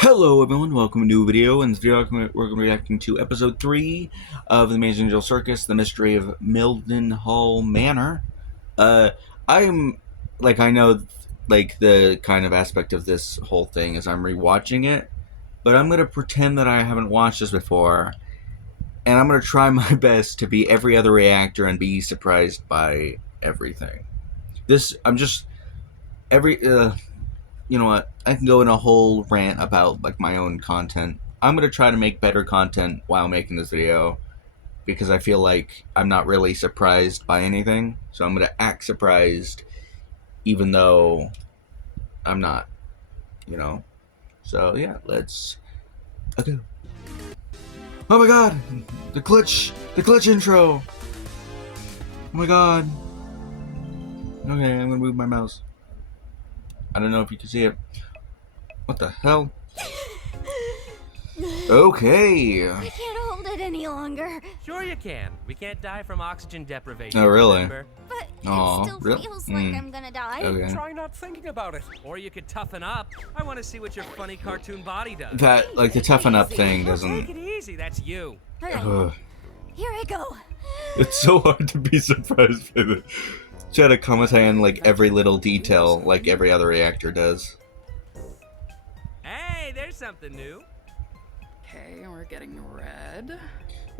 Hello everyone, welcome to a new video. In this video we're going to be reacting to episode 3 of The Amazing Angel Circus, The Mystery of Mildenhall Manor. I'm, I know, the kind of aspect of this whole thing is I'm rewatching it, but I'm going to pretend that I haven't watched this before, and I'm going to try my best to be every other reactor and be surprised by everything. You know what? I can go in a whole rant about my own content. I'm gonna try to make better content while making this video because I feel like I'm not really surprised by anything. So I'm gonna act surprised even though I'm not, So yeah, let's go. Oh my god! The glitch intro! Oh my god. Okay, I'm gonna move my mouse. I don't know if you can see it. What the hell? Okay. I can't hold it any longer. Sure you can. We can't die from oxygen deprivation. Oh, really? Remember? But Aw, it still feels like I'm gonna die. Okay. Try not thinking about it. Or you could toughen up. I want to see what your funny cartoon body does. That, the toughen up thing doesn't... Take it easy. That's you. Alright, here I go. It's so hard to be surprised by the... Try to commentate on, every little detail, like every other reactor does. Hey, there's something new. Okay, we're getting red.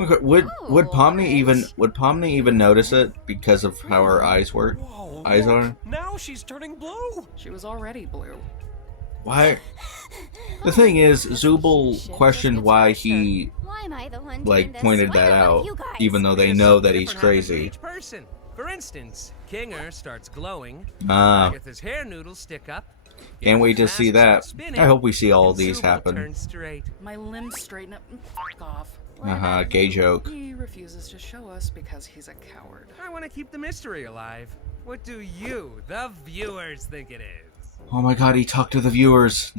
Okay, would orange. Pomni even notice it because of how her eyes work? Whoa, Eyes look, are? Now she's turning blue. She was already blue. Why? The thing is, Zubul questioned why he, Why am I the one doing this? pointed Why that not one of out, you guys? even though they Because know something that he's different happens with crazy. Each person. For instance, Kinger starts glowing. Ah, Agatha's hair noodles stick up. can't wait to Gail's see mask that. starts spinning, I hope we see all and these Zubul happen. turns straight. My limbs straighten up and fuck off. Gay joke. He refuses to show us because he's a coward. I want to keep the mystery alive. What do you, the viewers, think it is? Oh my god, he talked to the viewers.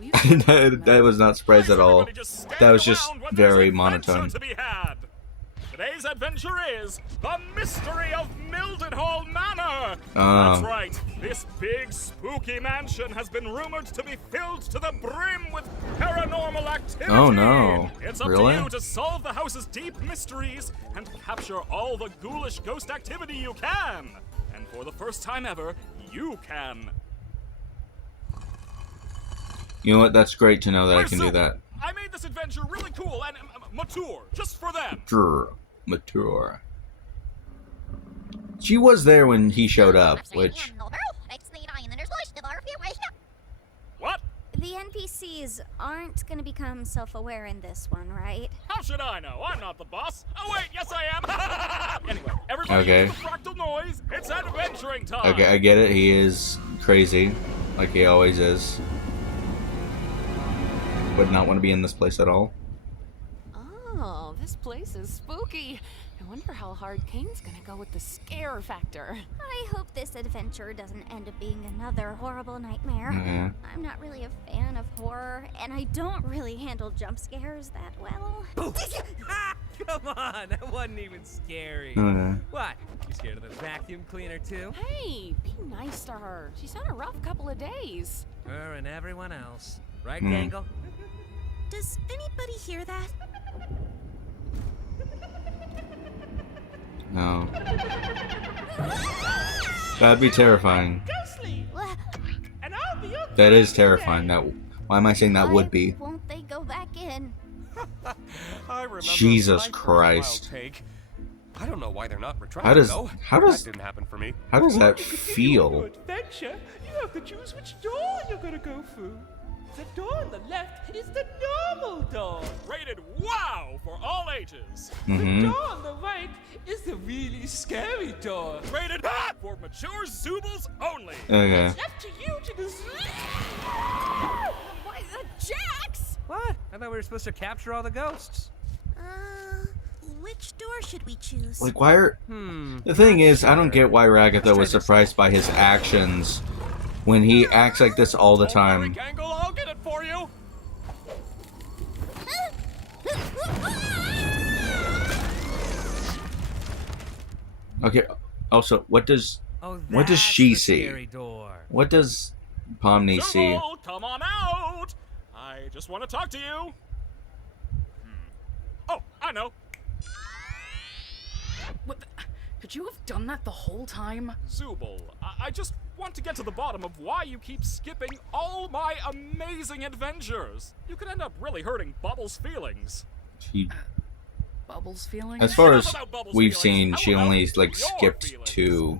that was not surprised at all. That was just very monotone. To be had. Today's adventure is the mystery of Mildenhall Manor. That's right. This big, spooky mansion has been rumored to be filled to the brim with paranormal activity. Oh no! It's up Really? to you to solve the house's deep mysteries and capture all the ghoulish ghost activity you can. And for the first time ever, you can. You know what? That's great to know that I can do that. I made this adventure really cool and mature, just for them. Mature. She was there when he showed up, which... What? The NPCs aren't gonna become self-aware in this one, right? How should I know? I'm not the boss. Oh wait, yes I am. Anyway, everybody Okay. use the fractal noise. It's adventuring time. Okay, I get it. He is crazy, like he always is. Would not want to be in this place at all. Oh, this place is spooky. I wonder how hard Kane's gonna go with the scare factor. I hope this adventure doesn't end up being another horrible nightmare. Yeah. I'm not really a fan of horror, and I don't really handle jump scares that well. Come on, that wasn't even scary. Okay. What? You scared of the vacuum cleaner too? Hey, be nice to her. She's had a rough couple of days. Her and everyone else. Right, Hmm. Gangle? Does anybody hear that? No. That'd be terrifying. And I'll be okay. That is terrifying. Why am I saying that would be? Why won't they go back in? I remember Jesus my first Christ. wild take. I don't know why they're not retracting. How does that didn't happen for me? how does that feel? Adventure, you have to choose which door you're gonna go through. The door on the left is the normal door. Rated wow for all ages. The Mm-hmm. door on the right is the really scary door. Rated for mature Zubals only. Okay. It's up to you to decide. Why, Jax! What? I thought we were supposed to capture all the ghosts. Which door should we choose? Why are... The thing is, I don't get why Ragatha was surprised by his actions when he acts like this all the Don't worry, time. Gangle, I'll get it for you. Okay, also, what does Oh, What does that's she the see? Scary door. What does Pomni see? Zubal, come on out. just want to talk to you. Oh, I know. What the, could you have done that the whole time? Zooble, I just want to get to the bottom of why you keep skipping all my amazing adventures. You could end up really hurting Bubbles' feelings. She, Bubbles feeling? as far as About Bubbles' we've feelings, seen, she how about only like your skipped feelings? 2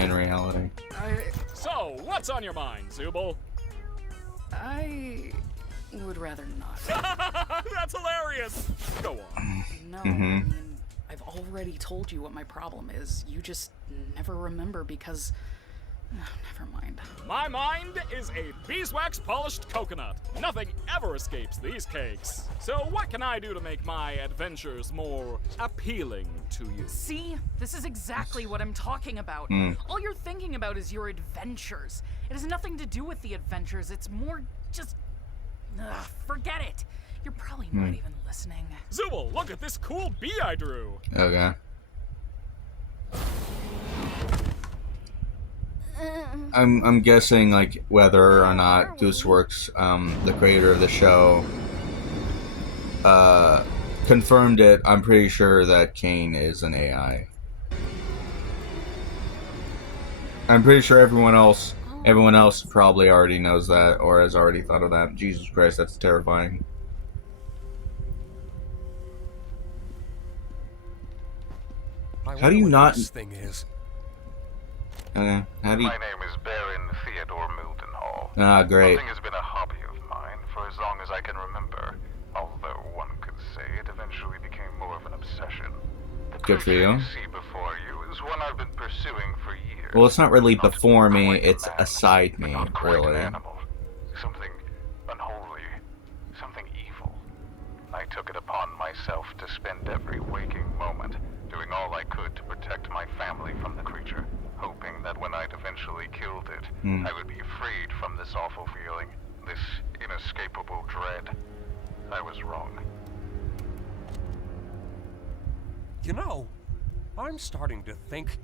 in reality. So, what's on your mind, Zooble? I would rather not. That's hilarious. Go on. No, I mean, I've already told you what my problem is. You just never remember because... never mind. My mind is a beeswax polished coconut. Nothing ever escapes these cakes. So what can I do to make my adventures more appealing to you? See? This is exactly what I'm talking about. All you're thinking about is your adventures. It has nothing to do with the adventures. It's more just... forget it. You're probably not even listening. Zooble, look at this cool bee I drew. Okay. I'm guessing like whether or not Gooseworks, the creator of the show, confirmed it. I'm pretty sure that Kane is an AI. I'm pretty sure everyone else probably already knows that or has already thought of that. Jesus Christ, that's terrifying. How do you not? This thing is. Okay. How do you? My name is Baron Theodore Mildenhall. Ah, great. Hunting has been a hobby of mine for as long as I can remember, although one could say it eventually became more of an obsession. The Good for creature you. you see before you is one I've been pursuing for years. Well, it's not really Not before me, quite a it's man, aside but me, not quite an really. animal. Something unholy, something evil. I took it upon myself to spend every waking moment doing all I could to protect my family from the creature, hoping that when I'd eventually killed it, I would be freed from this awful feeling, this inescapable dread. I was wrong. You know, I'm starting to think.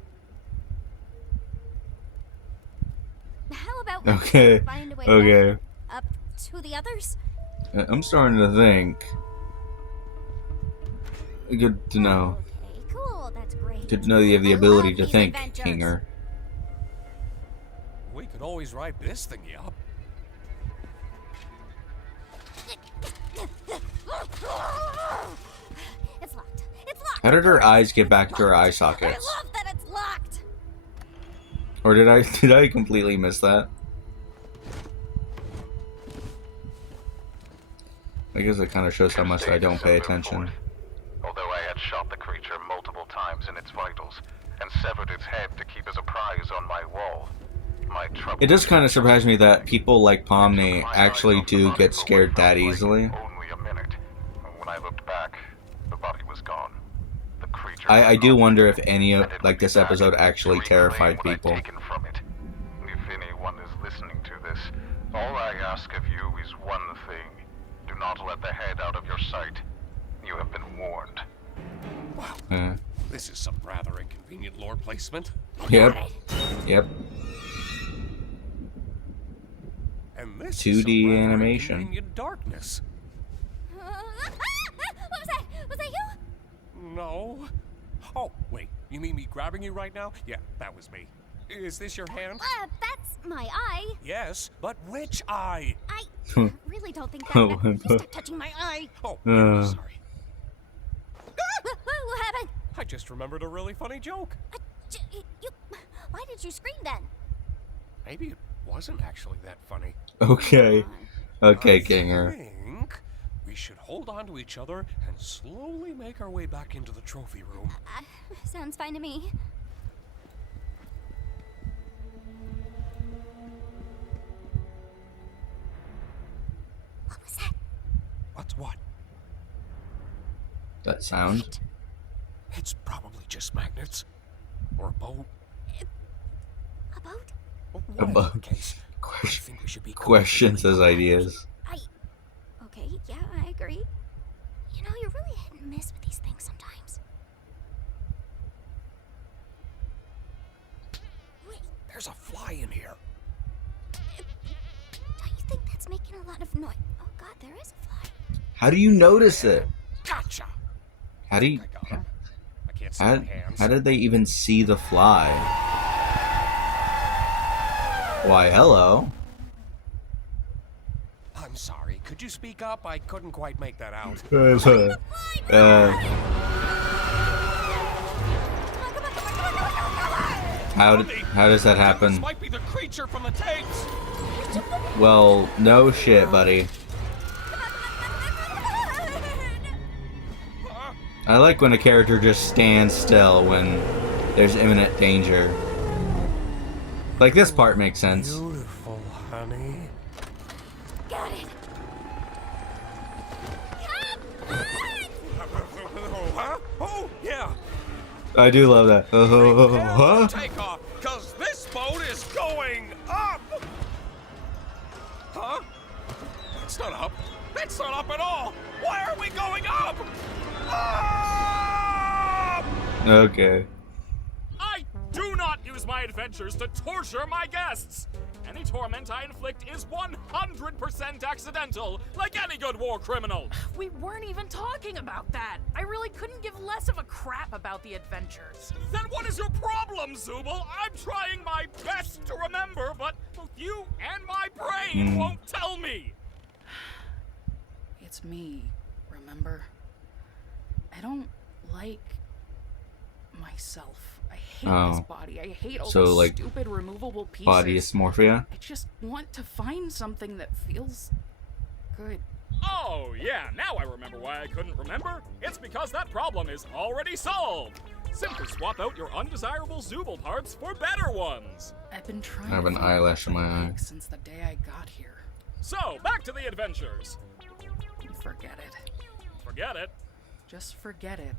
How about we Okay. find a way Okay. back up to the others? I'm starting to think. Good to know. Okay, cool. That's great. Good to know you have the I ability love to these think, adventures. Kinger. We could always ride this thing up. It's locked. It's locked. How did her eyes get back to her eye I sockets? love that it's locked. Or did I completely miss that? I guess it kind of shows how much I don't pay attention. Although I had shot the creature multiple times in its vitals and severed its head to keep as a prize on my wall, my trouble. It does kind of surprise me that people like Pomni actually do get scared that easily. Only a minute. When I looked back, the body was gone. The creature. I do wonder if any of and it like would be this back episode to actually reclaim terrified what I'd people. taken from it. If anyone is listening to this, all I ask of you is one thing. Do not let the head out of your sight. You have been warned. Wow. This is some rather inconvenient lore placement. Yep. Yep. And this 2D is some rather animation. inconvenient darkness. What was that? Was that you? No. Oh, wait. You mean me grabbing you right now? Yeah, that was me. Is this your hand? That's my eye. Yes, but which eye? I really don't think Oh, that. You stop touching my eye. Oh, yeah, sorry. What happened? I just remembered a really funny joke. Why did you scream then? Maybe it wasn't actually that funny. Okay. Okay, I Kinger. think we should hold on to each other and slowly make our way back into the trophy room. Sounds fine to me. What was that? What's what? That sound. It's probably just magnets. Or a boat. A boat? Whatever boat. the case, I think we should be Questions as ideas. Okay, yeah, I agree. You know, you're really hit and miss with these things sometimes. Wait, There's a fly in here. don't you think that's It's making a lot of noise. Oh god, there is a fly. How do you notice it? Gotcha. How do you... I got him. I can't see my hands. How did they even see the fly? Why, hello. I'm sorry. Could you speak up? I couldn't quite make that out. How does that happen? This might be the creature from the tapes. Well, no shit, buddy. I like when a character just stands still when there's imminent danger. Like, this part makes sense. Beautiful, honey. Got it. Huh? Oh, yeah. I do love that. Huh? Take off, cause this boat is going up. Huh? That's not up. That's not up at all. Why are we going up? Up! Okay. I do not use my adventures to torture my guests. Any torment I inflict is 100% accidental, like any good war criminal. We weren't even talking about that. I really couldn't give less of a crap about the adventures. Then what is your problem, Zubul? I'm trying my best to remember, but both you and my brain won't tell me. It's me, remember? I don't like myself. I hate this body. I hate all those like, stupid removable pieces. Body dysmorphia? I just want to find something that feels good. Oh, yeah, now I remember why I couldn't remember. It's because that problem is already solved. Simply swap out your undesirable Zubul parts for better ones. I've been trying I have an to eyelash in my eye. since the day I got here. So, back to the adventures. Forget it. Forget it? Just forget it.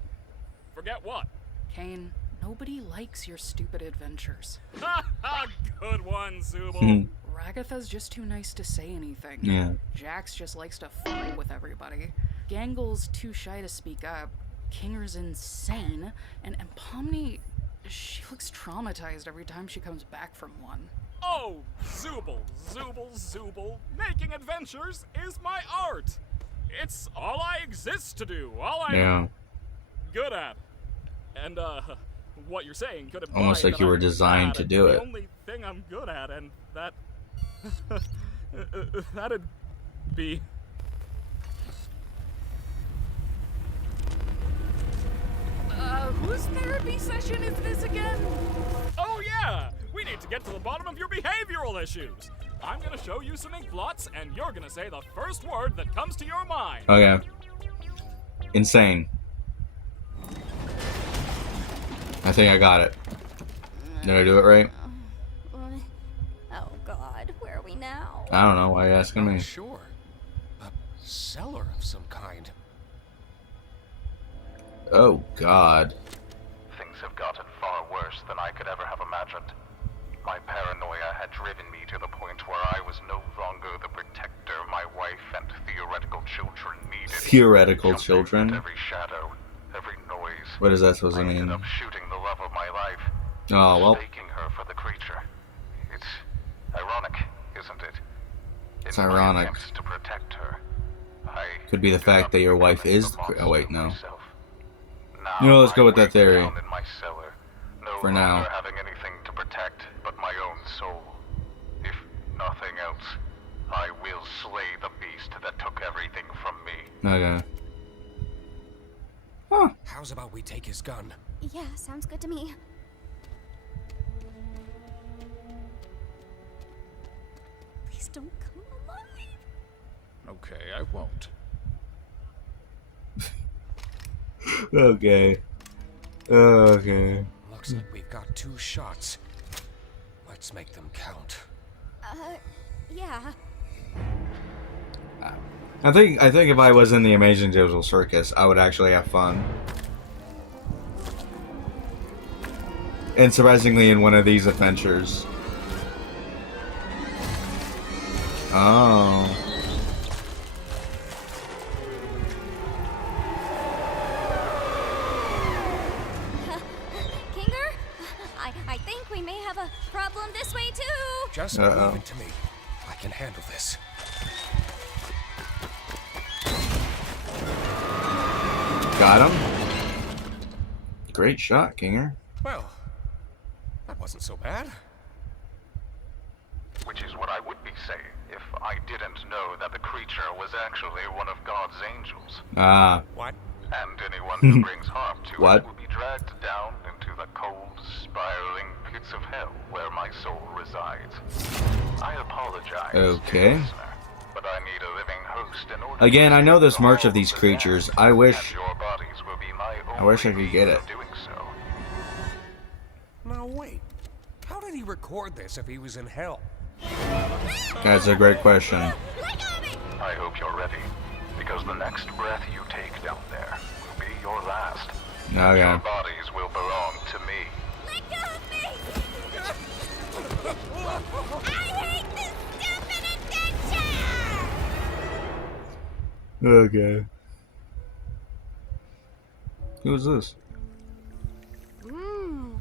Forget what? Kane, nobody likes your stupid adventures. Ha ha! Good one, Zubul. Ragatha's just too nice to say anything. Yeah. Jax just likes to fight with everybody. Gangle's too shy to speak up. Kinger's insane. And Pomni, she looks traumatized every time she comes back from one. Oh, Zubul, Zubul, Zubul. Making adventures is my art. It's all I exist to do. All I'm good at. And, what you're saying could imply almost like that you were I'm designed bad to at do the it. only thing I'm good at, and that... that'd be... Whose therapy session is this again? Oh yeah! We need to get to the bottom of your behavioral issues. I'm gonna show you some ink blots, and you're gonna say the first word that comes to your mind. Okay. Insane. I think I got it. Did I do it right? Oh god, where are we now? I don't know. Why are you asking me? Sure. A cellar of some kind. Oh, God. Things have gotten far worse than I could ever have imagined. My paranoia had driven me to the point where I was no longer the protector my wife and theoretical children needed. Theoretical children? Every shadow, every noise. What is that supposed to I mean? ended up shooting the love of my life. Oh, well. Mistaking her for the creature. It's ironic, isn't it? It's In my ironic. attempts to protect her, I Could be the do fact not that your become wife a is... monster Oh, wait, no. myself. You know, let's Now go with I that theory. wait down in my cellar, no For longer now. having anything to protect but my own soul. If nothing else, I will slay the beast that took everything from me. Okay. Huh. How's about we take his gun? Yeah, sounds good to me. Please don't come alive. Okay, I won't. Okay. Okay. Looks like we've got 2 shots. Let's make them count. Yeah. I think if I was in the Amazing Digital Circus, I would actually have fun. And surprisingly, in one of these adventures. Oh. Kinger? I think we may have a problem this way too. Just leave it to me. I can handle this. Got him. Great shot, Kinger. Well, that wasn't so bad. Which is what I would be saying if I didn't know that the creature was actually one of God's angels. Ah. What? And anyone who brings harm to What? it will be dragged down into the cold, spiraling pits of hell where my soul resides. I apologize, Okay. listener, but I need a living host in order Again, to I know there's save much all of these the creatures. dead, I wish and your bodies will be my I wish I only could get means it. of doing so. Now wait. How did he record this if he was in hell? That's a great question. I hope you're ready, because the next breath you take down there will be your last. Your Okay. bodies will belong to me. Let go of me! I hate this stupid adventure! Okay. Who's this?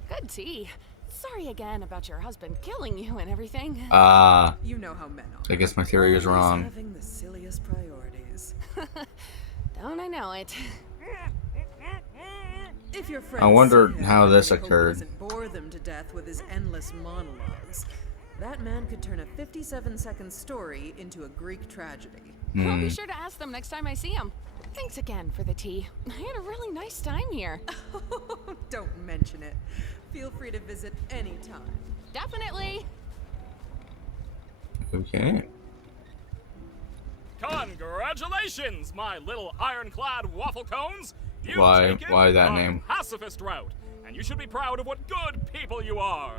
Good tea. Sorry again about your husband killing you and everything. You know how men are. I guess my theory was Always wrong. having the silliest priorities. Don't I know it? If your friends I wonder see him, how I this really hope he occurred. doesn't bore them to death with his endless monologues. That man could turn a 57-second story into a Greek tragedy. I'll be sure to ask them next time I see him. Thanks again for the tea. I had a really nice time here. Don't mention it. Feel free to visit anytime. Definitely. Okay. Congratulations, my little ironclad waffle cones! You've Why taken that the name? pacifist route, and you should be proud of what good people you are.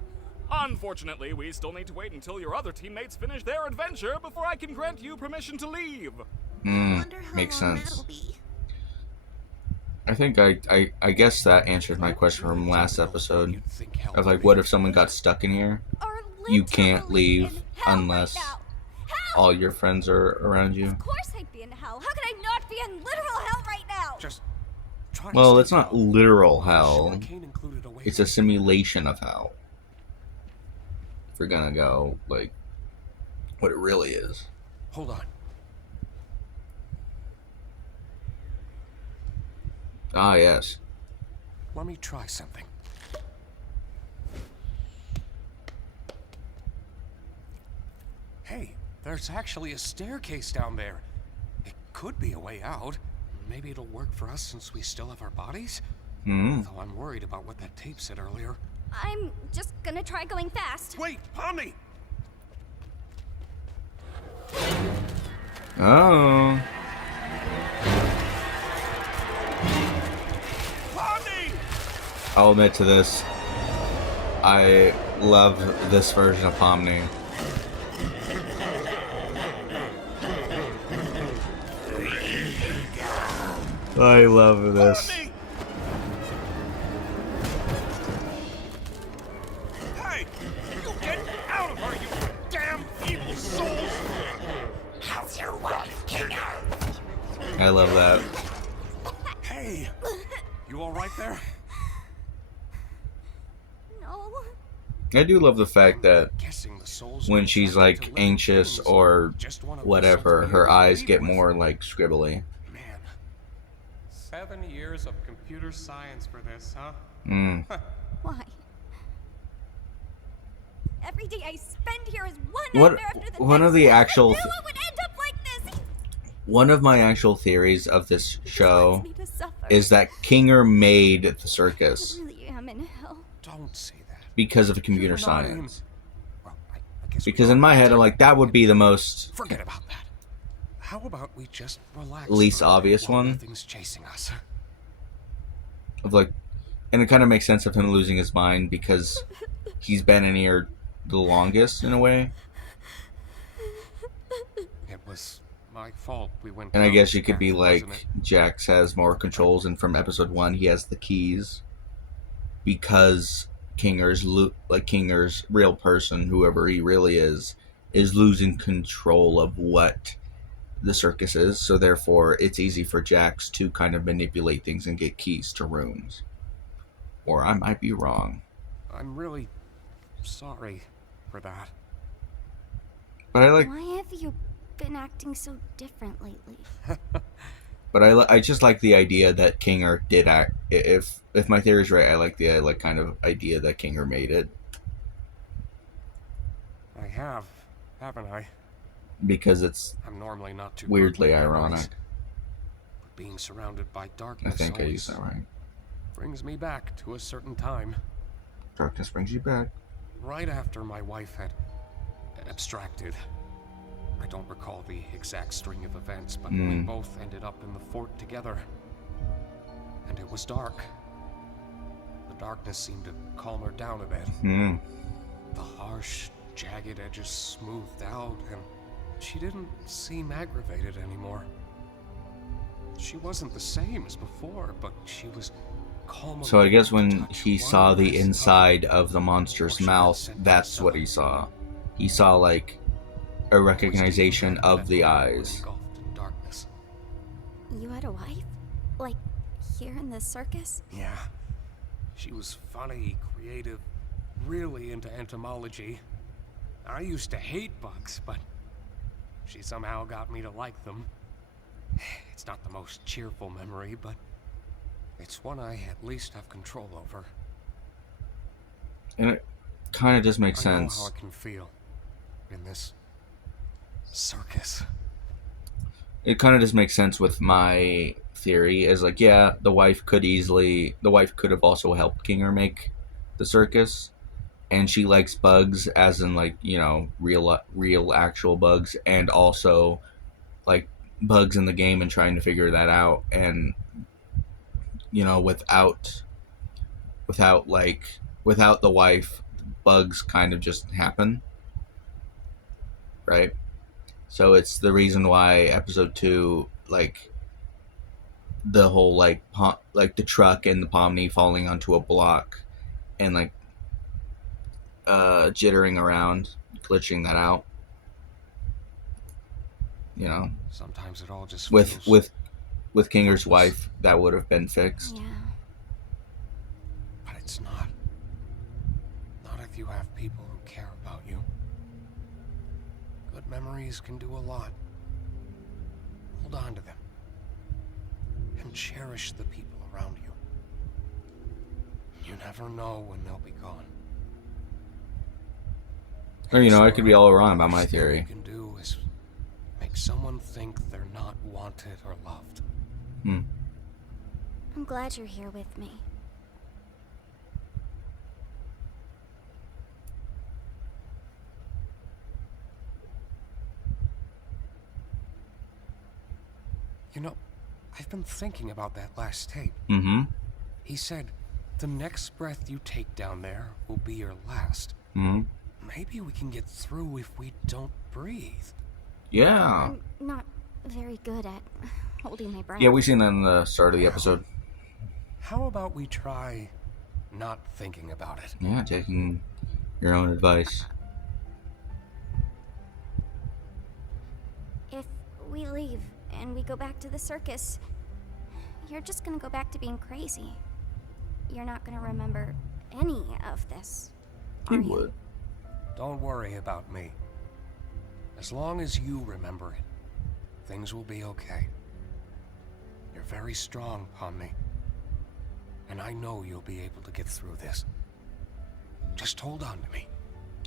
Unfortunately, we still need to wait until your other teammates finish their adventure before I can grant you permission to leave. Makes sense. I think I guess that answers my question from last episode. You'd think hell Of would like, be. what if someone got stuck in here? You can't leave unless all your friends are around you. Of course I'd be in hell. How could I not be in literal hell right now? Just try to Well, stay it's not calm. literal Sure, hell. Kane included a way It's a simulation of hell. If we're gonna go like what it really is. Hold on. Ah, yes. Let me try something. Hey, there's actually a staircase down there. It could be a way out. Maybe it'll work for us since we still have our bodies? Though I'm worried about what that tape said earlier. I'm just gonna try going fast. Wait, Pomni! Oh. Pomni! I'll admit to this. I love this version of Pomni. I love this. Pomni! Hey! You get out of her, you damn evil souls! How's your wife, I love that. Hey! You alright there? No. I do love the fact that Guessing the souls when were she's attracted like to living anxious things, or just one of the whatever, sons her we eyes agreed get with. more like scribbly. Man, 7 years of computer science for this, huh? Why? Every day I spend here is one What nightmare after the one next. of the I actual knew it would end up like this. one of my actual theories of this He just show wants me to suffer. is that Kinger made the circus I really am in hell. don't say that. because of computer You're not in- science. Well, I guess we Because don't in my have head, to. I'm like, that would be the most Forget about that. How about we just relax? Least for a bit obvious while one? Nothing's chasing us. of like, and it kind of makes sense of him losing his mind because he's been in here the longest in a way. It was my fault we went And I down guess this you could be path, like, wasn't it? Jax has more controls, and from episode 1 he has the keys because Kinger's real person, whoever he really is losing control of what the circus is. So therefore, it's easy for Jax to kind of manipulate things and get keys to rooms. Or I might be wrong, I'm really sorry for that. but I like. Why have you been acting so different lately? But I just like the idea that Kinger did act. If my theory is right, I like the kind of idea that Kinger made it. I have, haven't I? Because it's I'm normally not too weirdly ironic. But being surrounded by I darkness think I used that right. brings me back to a certain time. Darkness brings you back. Right after my wife had abstracted. I don't recall the exact string of events, but we both ended up in the fort together. And it was dark. The darkness seemed to calm her down a bit. The harsh, jagged edges smoothed out, and she didn't seem aggravated anymore. She wasn't the same as before, but she was calm. So I guess when he saw the inside of the monster's mouth, that's what he saw. He saw, like, a recognition of the eyes. You had a wife? Like, here in the circus? Yeah. She was funny, creative, really into entomology. I used to hate bugs, but she somehow got me to like them. It's not the most cheerful memory, but it's one I at least have control over. And it kind of just makes sense. I know how it can feel in this circus. It kind of just makes sense with my theory. Is like, yeah, the wife could have also helped Kinger make the circus, and she likes bugs, as in, like, you know, real actual bugs, and also like bugs in the game, and trying to figure that out. And you know, without the wife, bugs kind of just happen, right? So it's the reason why episode 2, like, the whole, like, the truck and the Pomni falling onto a block and, like, jittering around, glitching that out. You know, sometimes it all just with Kinger's wife, that would have been fixed. Yeah. But it's not. Not if you have people who care about you. Good memories can do a lot. Hold on to them. And cherish the people around you. You never know when they'll be gone. Or, you know, I could be all wrong about my theory. All you can do is make someone think they're not wanted or loved. I'm glad you're here with me. You know, I've been thinking about that last tape. He said, the next breath you take down there will be your last. Maybe we can get through if we don't breathe. Yeah. I'm not very good at holding my breath. Yeah, we've seen that in the start of the episode. How about we try not thinking about it? Yeah, taking your own advice. If we leave and we go back to the circus, you're just gonna go back to being crazy. You're not gonna remember any of this. He would. Don't worry about me. As long as you remember it, things will be okay. You're very strong, Pomni. And I know you'll be able to get through this. Just hold on to me.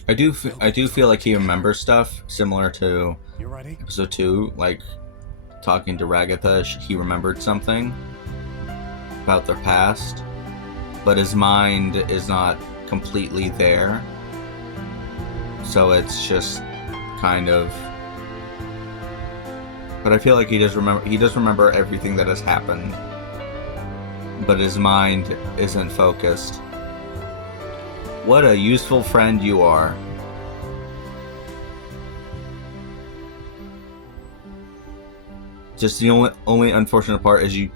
I do feel like he remembers stuff similar to You ready? episode 2, like talking to Ragatha. He remembered something about their past, but his mind is not completely there. So it's just kind of. But I feel like he does remember everything that has happened, but his mind isn't focused. What a useful friend you are. Just the only unfortunate part is you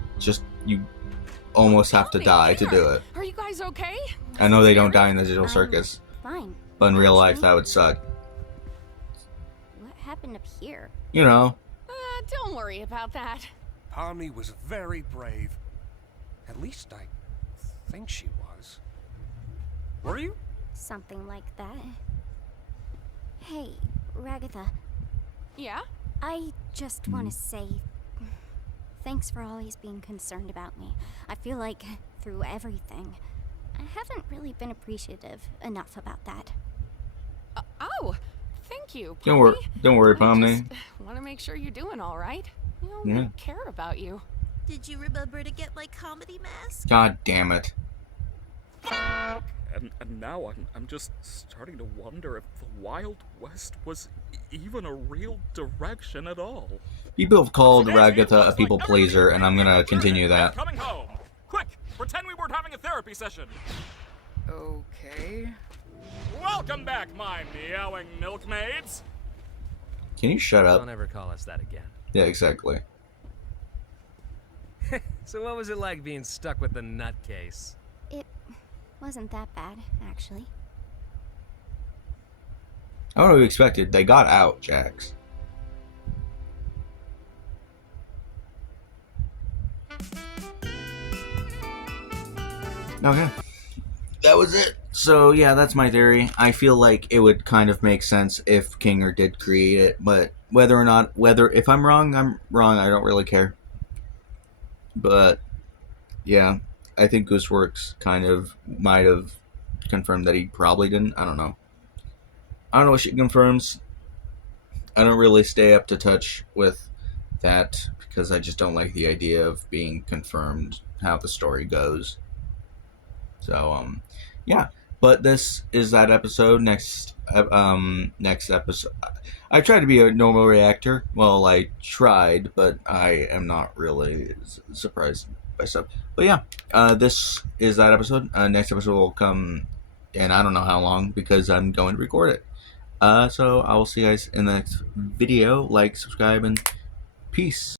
almost have to die to do it. Are you guys okay? I know they don't die in the digital circus, Fine. but in real life that would suck. What happened up here? You know. Don't worry about that. Pomni was very brave. At least I think she was. Were you? Something like that. Hey, Ragatha. Yeah? I just want to say Thanks for always being concerned about me. I feel like, through everything, I haven't really been appreciative enough about that. Oh, thank you, Don't worry, I Pomni. just want to make sure you're doing all right. You know, Yeah. we care about you. Did you remember to get my comedy mask? God damn it. And now I'm just starting to wonder if the Wild West was even a real direction at all. People have called It Ragatha a looks people like pleaser, and I'm gonna continue I'm that. coming home. Quick, pretend we weren't having a therapy session. Okay. Welcome back, my meowing milkmaids. Can you shut up? Don't ever call us that again. Yeah, exactly. So what was it like being stuck with the nutcase? It wasn't that bad, actually. I don't know what you expected. They got out, Jax. Okay. That was it. So, yeah, that's my theory. I feel like it would kind of make sense if Kinger did create it, but if I'm wrong, I'm wrong. I don't really care. But, yeah, I think Gooseworks kind of might have confirmed that he probably didn't. I don't know. I don't know what she confirms. I don't really stay up to touch with that because I just don't like the idea of being confirmed how the story goes. So, yeah. But this is that episode. Next episode. I tried to be a normal reactor. Well, I tried, but I am not really surprised by stuff. But yeah, this is that episode. Next episode will come in I don't know how long because I'm going to record it. So I will see you guys in the next video. Like, subscribe, and peace.